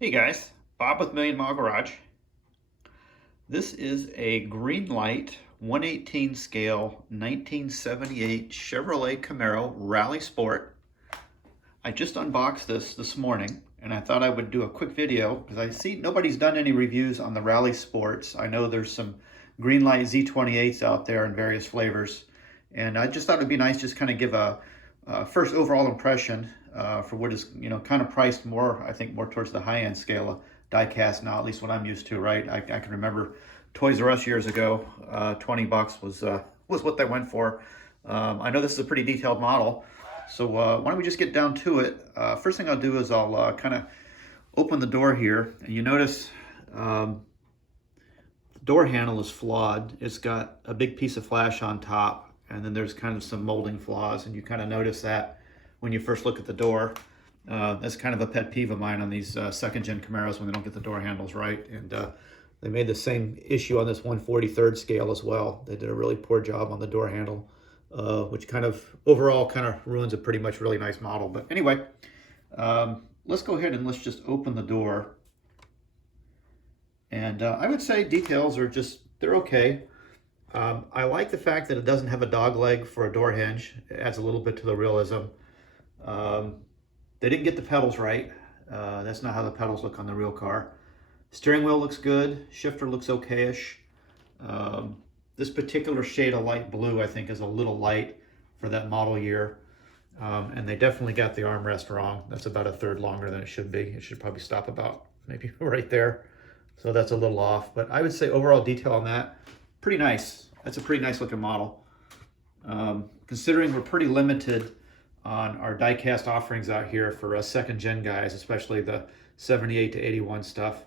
Hey guys, Bob with Million Mile Garage. This is a Greenlight 1/18 scale 1978 Chevrolet Camaro Rally Sport. I just unboxed this morning and I thought I would do a quick video because I see nobody's done any reviews on the Rally Sports. I know there's some Greenlight Z28s out there in various flavors, and I just thought it'd be nice just kind of give a first overall impression for what is, kind of priced more, I think, more towards the high-end scale of die cast now, at least what I'm used to, right? I can remember Toys R Us years ago, 20 bucks was what they went for. I know this is a pretty detailed model, so why don't we just get down to it. First thing I'll do is I'll kind of open the door here, and you notice the door handle is flawed. It's got a big piece of flash on top, and then there's kind of some molding flaws, and you kind of notice that when you first look at the door. That's kind of a pet peeve of mine on these second-gen Camaros when they don't get the door handles right. And they made the same issue on this 1/43rd scale as well. They did a really poor job on the door handle, which kind of overall kind of ruins a pretty much really nice model. But anyway, let's go ahead and let's just open the door. And I would say details are just, they're okay. I like the fact that it doesn't have a dog leg for a door hinge. It adds a little bit to the realism. They didn't get the pedals right. That's not how the pedals look on the real car. Steering wheel looks good. Shifter looks okay-ish. This particular shade of light blue, I think, is a little light for that model year. And they definitely got the armrest wrong. That's about a third longer than it should be. It should probably stop about maybe right there. So that's a little off. But I would say overall detail on that, pretty nice. That's a pretty nice looking model. Considering we're pretty limited on our die-cast offerings out here for us second-gen guys, especially the 78 to 81 stuff.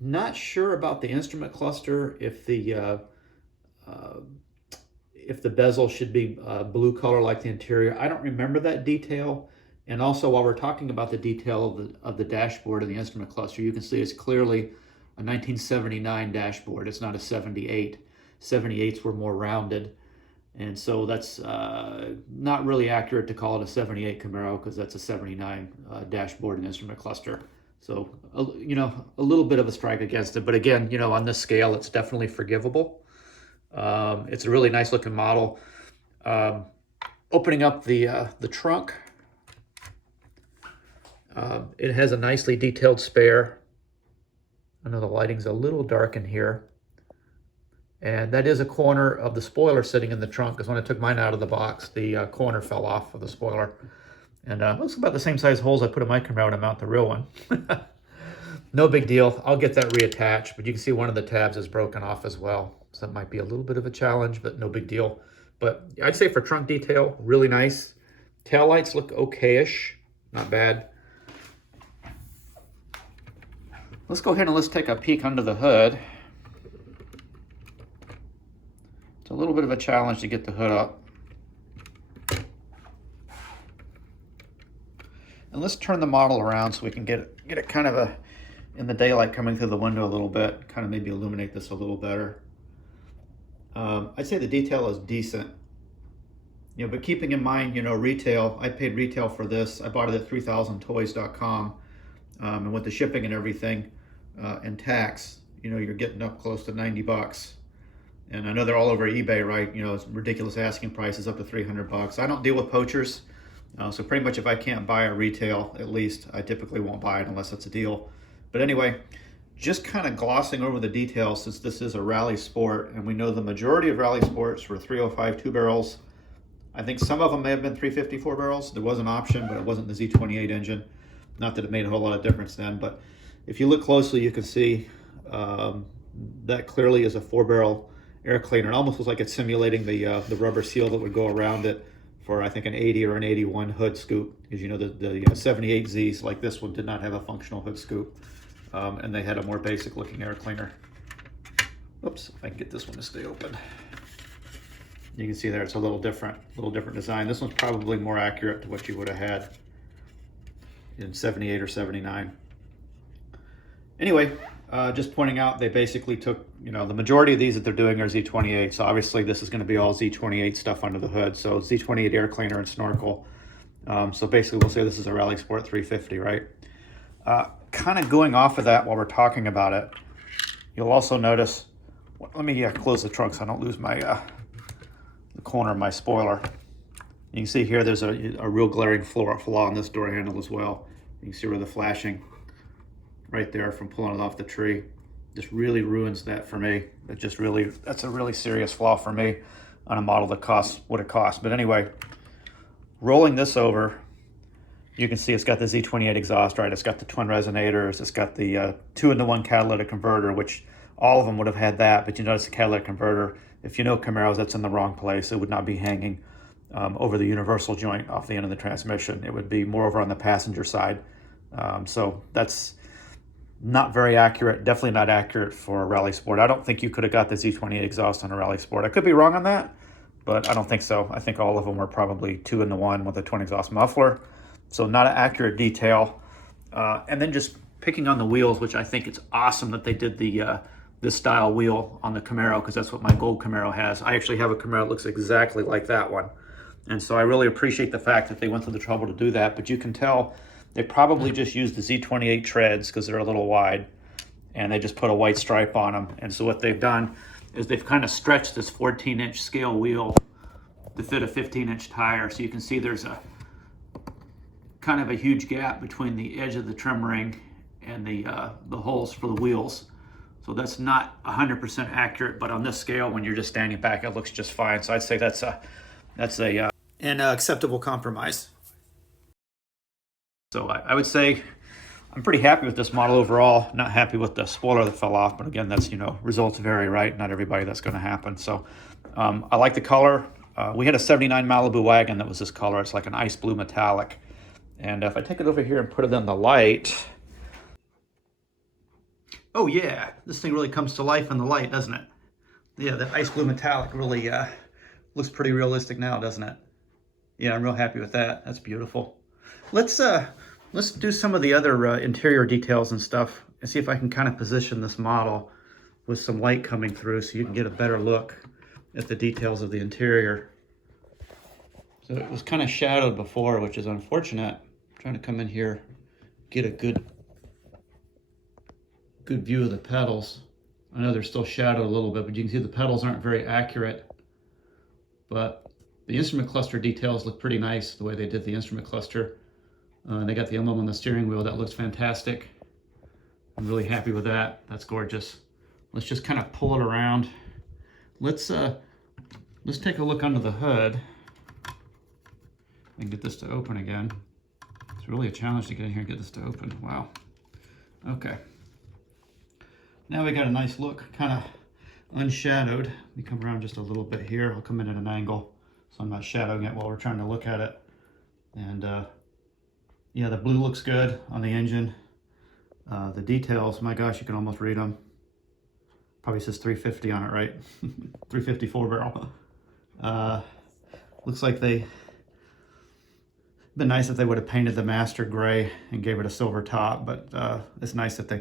Not sure about the instrument cluster, if the bezel should be blue color like the interior. I don't remember that detail. And also, while we're talking about the detail of the dashboard and the instrument cluster, you can see it's clearly a 1979 dashboard. It's not a 78. 78s were more rounded. And so that's not really accurate to call it a 78 Camaro, because that's a 79 dashboard and instrument cluster. So, a little bit of a strike against it. But again, on this scale, it's definitely forgivable. It's a really nice looking model. Opening up the trunk, it has a nicely detailed spare. I know the lighting's a little dark in here. And that is a corner of the spoiler sitting in the trunk, because when I took mine out of the box, the corner fell off of the spoiler. And it looks about the same size holes I put in my Camaro to mount the real one. No big deal. I'll get that reattached, but you can see one of the tabs is broken off as well. So that might be a little bit of a challenge, but no big deal. But I'd say for trunk detail, really nice. Taillights look okay-ish, not bad. Let's go ahead and let's take a peek under the hood. It's a little bit of a challenge to get the hood up. And let's turn the model around so we can get it kind of in the daylight coming through the window a little bit, kind of maybe illuminate this a little better. I'd say the detail is decent. But keeping in mind, retail, I paid retail for this. I bought it at 3000toys.com. And with the shipping and everything and tax, you're getting up close to 90 bucks. And I know they're all over eBay, right? It's ridiculous asking prices up to 300 bucks. I don't deal with poachers. So pretty much if I can't buy a retail, at least, I typically won't buy it unless it's a deal. But anyway, just kind of glossing over the details, since this is a Rally Sport, and we know the majority of Rally Sports were 305 two barrels. I think some of them may have been 354 barrels. There was an option, but it wasn't the Z28 engine. Not that it made a whole lot of difference then, but if you look closely, you can see that clearly is a 4-barrel air cleaner. It almost looks like it's simulating the rubber seal that would go around it for, I think, an 80 or an 81 hood scoop. Because the 78Zs like this one did not have a functional hood scoop, and they had a more basic looking air cleaner. Oops, if I can get this one to stay open. You can see there it's a little different design. This one's probably more accurate to what you would have had in 78 or 79. Anyway, just pointing out, they basically took, the majority of these that they're doing are Z28. So obviously this is going to be all Z28 stuff under the hood. So Z28 air cleaner and snorkel. So basically we'll say this is a Rally Sport 350, right? kind of going off of that while we're talking about it, you'll also notice, let me close the trunk so I don't lose my the corner of my spoiler. You can see here there's a real glaring flaw on this door handle as well. You can see where the flashing right there from pulling it off the tree just really ruins that for me. That's a really serious flaw for me on a model that costs what it costs. But anyway, rolling this over, you can see it's got the Z28 exhaust, right? It's got the twin resonators. It's got the 2-in-1 catalytic converter, which all of them would have had that, but you notice the catalytic converter, if you know Camaros, that's in the wrong place. It would not be hanging over the universal joint off the end of the transmission. It would be more over on the passenger side. So that's not very accurate, definitely not accurate for a Rally Sport. I don't think you could have got the Z28 exhaust on a Rally Sport. I could be wrong on that, but I don't think so. I think all of them were probably 2-in-1 with a twin exhaust muffler. So not an accurate detail. And then just picking on the wheels, which I think it's awesome that they did this style wheel on the Camaro, because that's what my gold Camaro has. I actually have a Camaro that looks exactly like that one. And so I really appreciate the fact that they went to the trouble to do that. But you can tell they probably just used the Z28 treads because they're a little wide, and they just put a white stripe on them. And so what they've done is they've kind of stretched this 14-inch scale wheel to fit a 15-inch tire. So you can see there's a kind of a huge gap between the edge of the trim ring and the holes for the wheels. So that's not 100% accurate, but on this scale, when you're just standing back, it looks just fine. So I'd say that's an acceptable compromise. So I would say I'm pretty happy with this model overall. Not happy with the spoiler that fell off, but again, that's, results vary, right? Not everybody that's going to happen. So I like the color. We had a 79 Malibu wagon that was this color. It's like an ice blue metallic. And if I take it over here and put it in the light, oh yeah, this thing really comes to life in the light, doesn't it? Yeah, that ice blue metallic really looks pretty realistic now, doesn't it? Yeah, I'm real happy with that. That's beautiful. Let's do some of the other interior details and stuff and see if I can kind of position this model with some light coming through so you can get a better look at the details of the interior. So it was kind of shadowed before, which is unfortunate. I'm trying to come in here, get a good view of the pedals. I know they're still shadowed a little bit, but you can see the pedals aren't very accurate. But the instrument cluster details look pretty nice, the way they did the instrument cluster. They got the emblem on the steering wheel. That looks fantastic. I'm really happy with that. That's gorgeous. Let's just kind of pull it around. Let's take a look under the hood and get this to open again. It's really a challenge to get in here and get this to open. Wow. Okay. Now we got a nice look, kind of unshadowed. Let me come around just a little bit here. I'll come in at an angle so I'm not shadowing it while we're trying to look at it. And yeah, the blue looks good on the engine. The details, my gosh, you can almost read them. Probably says 350 on it, right? 354 barrel. Looks like been nice if they would have painted the master gray and gave it a silver top, but it's nice that they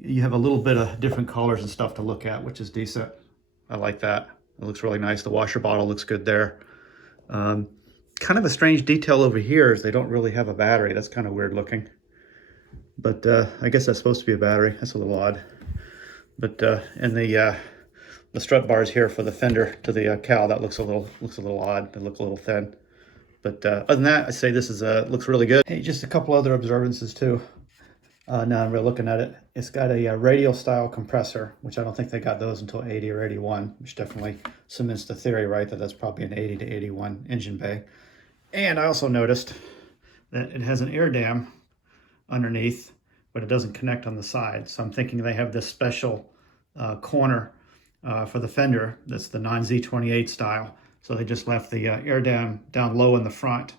you have a little bit of different colors and stuff to look at, which is decent. I like that. It looks really nice. The washer bottle looks good there. Kind of a strange detail over here is they don't really have a battery. That's kind of weird looking. But I guess that's supposed to be a battery. That's a little odd. But and the strut bars here for the fender to the cowl, that looks a little odd. They look a little thin. But other than that, I say this is looks really good. Hey, just a couple other observances too. Now I'm really looking at it. It's got a radial style compressor, which I don't think they got those until 80 or 81, which definitely cements the theory, right, that that's probably an 80 to 81 engine bay. And I also noticed that it has an air dam underneath, but it doesn't connect on the side. So I'm thinking they have this special corner for the fender that's the non-Z28 style. So they just left the air dam down low in the front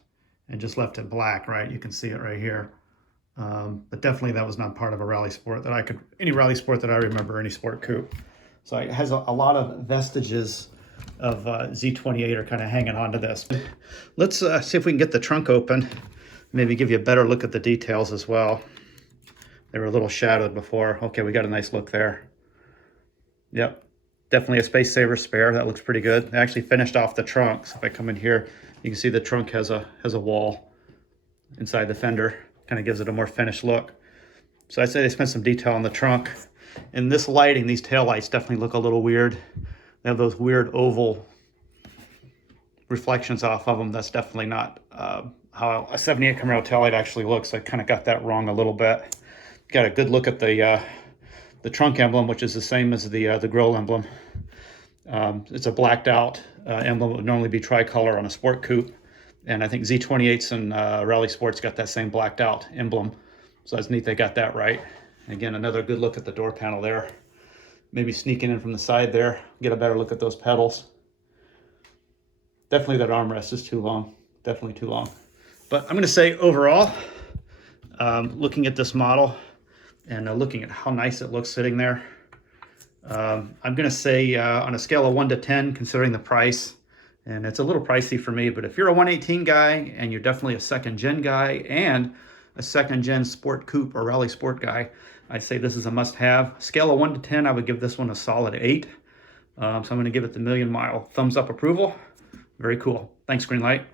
and just left it black, right? You can see it right here. But definitely that was not part of a Rally Sport any Rally Sport that I remember, any sport coupe. So it has a lot of vestiges of Z28 are kind of hanging on to this. Let's see if we can get the trunk open, maybe give you a better look at the details as well. They were a little shadowed before. Okay, we got a nice look there. Yep, definitely a space saver spare. That looks pretty good. They actually finished off the trunk. So if I come in here, you can see the trunk has a wall inside the fender. Kind of gives it a more finished look. So I'd say they spent some detail on the trunk. In this lighting, these taillights definitely look a little weird. They have those weird oval reflections off of them. That's definitely not how a 78 Camaro taillight actually looks. I kind of got that wrong a little bit. Got a good look at the trunk emblem, which is the same as the grille emblem. It's a blacked out emblem. It would normally be tricolor on a sport coupe. And I think Z28s and Rally Sports got that same blacked out emblem. So that's neat they got that right. Again, another good look at the door panel there. Maybe sneaking in from the side there, get a better look at those pedals. Definitely that armrest is too long, definitely too long. But I'm gonna say overall, looking at this model and looking at how nice it looks sitting there, I'm gonna say on a scale of 1 to 10, considering the price, and it's a little pricey for me, but if you're a 118 guy and you're definitely a second gen guy and a second gen sport coupe or rally sport guy, I'd say this is a must have. Scale of 1 to 10, I would give this one a solid 8. So I'm gonna give it the million mile thumbs up approval. Very cool. Thanks, Greenlight.